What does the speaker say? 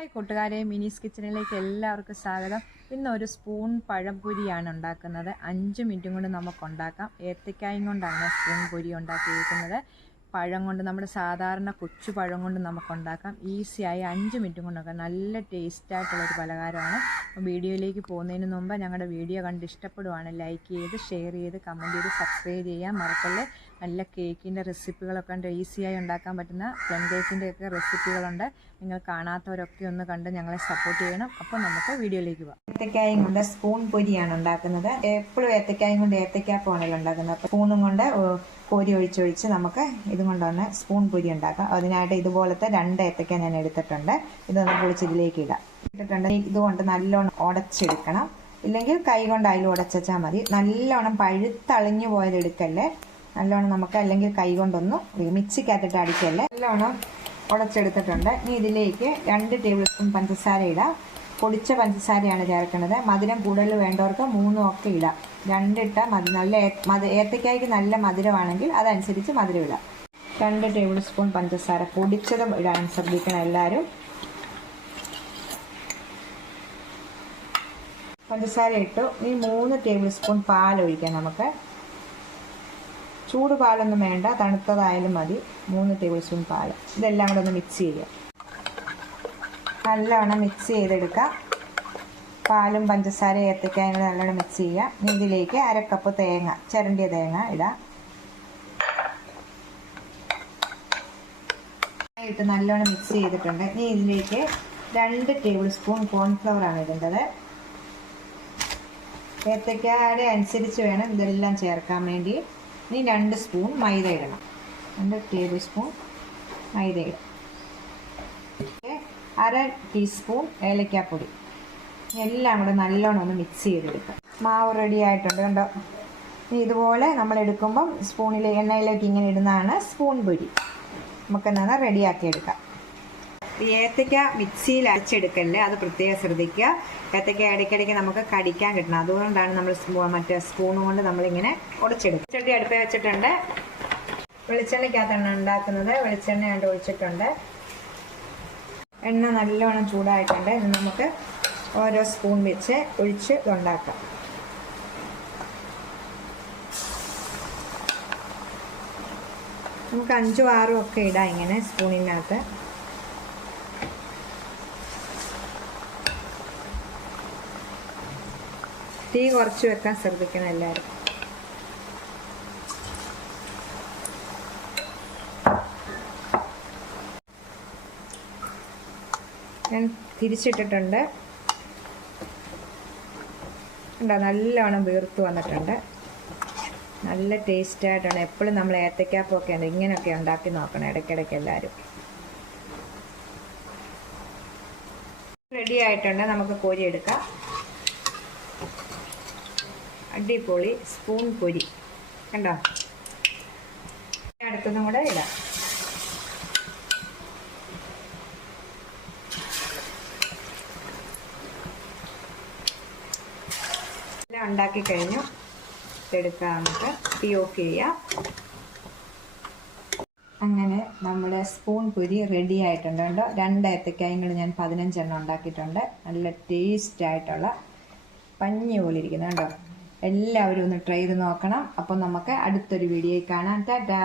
Hi കൂട്ടുകാരെ, മിനീസ് കിച്ചണിലേക്ക് എല്ലാവർക്കും സ്വാഗതം. ഇന്ന് ഒരു സ്പൂൺ പഴംപൊരിയാണ് ഉണ്ടാക്കുന്നത്. 5 മിനിറ്റും കൊണ്ട് നമുക്ക് ഉണ്ടാക്കാം. ഏത്തക്കായും കൊണ്ടാണ് സ്പൂൺ പൊരി ഉണ്ടാക്കിയിരിക്കുന്നത്. പഴം കൊണ്ട്, നമ്മുടെ സാധാരണ കൊച്ചു പഴം കൊണ്ട് നമുക്ക് ഉണ്ടാക്കാം. ഈസിയായി 5 മിനിറ്റും കൊണ്ടൊക്കെ നല്ല ടേസ്റ്റായിട്ടുള്ളൊരു പലഹാരമാണ്. വീഡിയോയിലേക്ക് പോകുന്നതിന് മുമ്പ് ഞങ്ങളുടെ വീഡിയോ കണ്ട് ഇഷ്ടപ്പെടുവാണ് ലൈക്ക് ചെയ്ത്, ഷെയർ ചെയ്ത്, കമൻറ്റ് ചെയ്ത്, സബ്സ്ക്രൈബ് ചെയ്യാൻ മറക്കല്ലേ. നല്ല കേക്കിൻ്റെ റെസിപ്പികളൊക്കെ ഉണ്ട്. ഈസിയായി ഉണ്ടാക്കാൻ പറ്റുന്ന പ്ലം കേക്കിൻ്റെയൊക്കെ റെസിപ്പികളുണ്ട്. നിങ്ങൾ കാണാത്തവരൊക്കെ ഒന്ന് കണ്ട് ഞങ്ങളെ സപ്പോർട്ട് ചെയ്യണം. അപ്പോൾ നമുക്ക് വീഡിയോയിലേക്ക് പോകാം. ഏത്തക്കായും കൊണ്ട് സ്പൂൺ പൊരിയാണ് ഉണ്ടാക്കുന്നത്. എപ്പോഴും ഏത്തക്കായും കൊണ്ട് ഏത്തക്കാപ്പമാണല്ലോ ഉണ്ടാക്കുന്നത്. അപ്പോൾ സ്പൂണും കൊണ്ട് കോരി ഒഴിച്ചൊഴിച്ച് നമുക്ക് ഇതും കൊണ്ടുതന്നെ സ്പൂൺ പൊരി ഉണ്ടാക്കാം. അതിനായിട്ട് ഇതുപോലത്തെ 2 ഏത്തക്ക ഞാൻ എടുത്തിട്ടുണ്ട്. ഇതൊന്ന് പൊളിച്ച് ഇതിലേക്ക് ഇട്ടിട്ടുണ്ട്. ഇതുകൊണ്ട് നല്ലോണം ഉടച്ചെടുക്കണം. ഇല്ലെങ്കിൽ കൈ കൊണ്ട് അതിൽ ഉടച്ചാൽ മതി. നല്ലോണം പഴുത്തളിഞ്ഞു പോയത് എടുക്കല്ലേ. നല്ലോണം നമുക്ക് അല്ലെങ്കിൽ കൈ കൊണ്ടൊന്ന് മിക്സിക്കകത്തിട്ട് അടിക്കല്ലേ. നല്ലോണം ഉടച്ചെടുത്തിട്ടുണ്ട്. ഇനി ഇതിലേക്ക് 2 ടേബിൾ സ്പൂൺ പഞ്ചസാര ഇടാം. പൊടിച്ച പഞ്ചസാരയാണ് ചേർക്കുന്നത്. മധുരം കൂടുതൽ വേണ്ടവർക്ക് 3 ഒക്കെ ഇടാം. 2 ഇട്ടാൽ മതി. നല്ല ഏത്തക്കായ്ക്ക് നല്ല മധുരമാണെങ്കിൽ അതനുസരിച്ച് മധുരം ഇടാം. 2 ടേബിൾ സ്പൂൺ പഞ്ചസാര പൊടിച്ചതും ഇടാൻ ശ്രദ്ധിക്കണം എല്ലാവരും. പഞ്ചസാര ഇട്ടു. ഇനി 3 ടേബിൾ സ്പൂൺ പാൽ ഒഴിക്കാം. നമുക്ക് ചൂട് പാലൊന്നും വേണ്ട, തണുത്തതായാലും മതി. 3 ടേബിൾ സ്പൂൺ പാൽ. ഇതെല്ലാം കൂടെ ഒന്ന് മിക്സ് ചെയ്യുക. നല്ലവണ്ണം മിക്സ് ചെയ്തെടുക്കാം. പാലും പഞ്ചസാരയും ഏത്തക്കായും കൂടെ നല്ലോണം മിക്സ് ചെയ്യുക. ഇനി ഇതിലേക്ക് 1/2 കപ്പ് തേങ്ങ, ചിരണ്ടിയ തേങ്ങ ഇടാം. ഇട്ട് നല്ലോണം മിക്സ് ചെയ്തിട്ടുണ്ട്. ഇനി ഇതിലേക്ക് 2 ടേബിൾ സ്പൂൺ കോൺഫ്ലവർ ആണ് ഇടേണ്ടത്. ഏത്തക്കായുടെ അനുസരിച്ച് വേണം ഇതെല്ലാം ചേർക്കാൻ വേണ്ടി. ഇനി 2 സ്പൂൺ മൈദ ഇടണം. 2 ടേബിൾ സ്പൂൺ മൈദ ഇടാം. 1/2 ടീസ്പൂൺ ഏലക്കാപ്പൊടി. എല്ലാം കൂടെ നല്ലോണം ഒന്ന് മിക്സ് ചെയ്തെടുക്കാം. മാവ് റെഡി ആയിട്ടുണ്ട് കണ്ടോ. ഇനി ഇതുപോലെ നമ്മൾ എടുക്കുമ്പം സ്പൂണിൽ എണ്ണയിലേക്ക് ഇങ്ങനെ ഇടുന്നതാണ് സ്പൂൺ പൊരി. നമുക്കെന്താണ് റെഡിയാക്കി എടുക്കാം. ഈ ഏത്തക്ക മിക്സിയിൽ അരച്ചെടുക്കല്ലേ, അത് പ്രത്യേകം ശ്രദ്ധിക്കുക. ഏത്തക്ക ഇടയ്ക്കിടയ്ക്ക് നമുക്ക് കടിക്കാൻ കിട്ടണം. അതുകൊണ്ടാണ് നമ്മൾ മറ്റേ സ്പൂൺ കൊണ്ട് നമ്മളിങ്ങനെ ഉടച്ചെടുക്കും. ചട്ടി അടുപ്പേ വെച്ചിട്ടുണ്ട്. വെളിച്ചെണ്ണയ്ക്കകത്താണ് ഉണ്ടാക്കുന്നത്. വെളിച്ചെണ്ണ കണ്ട് ഒഴിച്ചിട്ടുണ്ട്. എണ്ണ നല്ലോണം ചൂടായിട്ടുണ്ട്. ഇത് നമുക്ക് ഓരോ സ്പൂൺ വെച്ച് ഒഴിച്ച് ഉണ്ടാക്കാം. നമുക്ക് 5ഉം 6ഉം ഒക്കെ ഇടാം ഇങ്ങനെ സ്പൂണിനകത്ത്. തീ കുറച്ച് വെക്കാൻ ശ്രദ്ധിക്കണം എല്ലാവരും. ഞാൻ തിരിച്ചിട്ടിട്ടുണ്ട്. ഉണ്ടോ, നല്ലോണം വീർത്ത് വന്നിട്ടുണ്ട്. നല്ല ടേസ്റ്റായിട്ടാണ്. എപ്പോഴും നമ്മൾ ഏത്തക്കാപ്പൊക്കെ ഉണ്ട് ഇങ്ങനെയൊക്കെ ഉണ്ടാക്കി നോക്കണം ഇടയ്ക്കിടയ്ക്ക് എല്ലാവരും. റെഡി ആയിട്ടുണ്ട്. നമുക്ക് കോരി എടുക്കാം. അടിപൊളി സ്പൂൺ പൊരി കണ്ടോ. അടുത്തതും കൂടെ ഇടാം. എല്ലാം ഉണ്ടാക്കി കഴിഞ്ഞു. എടുക്കാം. നമുക്ക് തീ ഓഫ് ചെയ്യാം. അങ്ങനെ നമ്മുടെ സ്പൂൺ പൊരി റെഡി ആയിട്ടുണ്ട് കേട്ടോ. 2 ഏത്തക്കായും കൂടെ ഞാൻ 15 എണ്ണം ഉണ്ടാക്കിയിട്ടുണ്ട്. നല്ല ടേസ്റ്റ് ആയിട്ടുള്ള പഞ്ഞി പോലെ ഇരിക്കുന്നത് കേട്ടോ. എല്ലാവരും ഒന്ന് ട്രൈ ചെയ്ത് നോക്കണം. അപ്പോൾ നമുക്ക് അടുത്തൊരു വീഡിയോയിൽ കാണാം. ടാറ്റാ.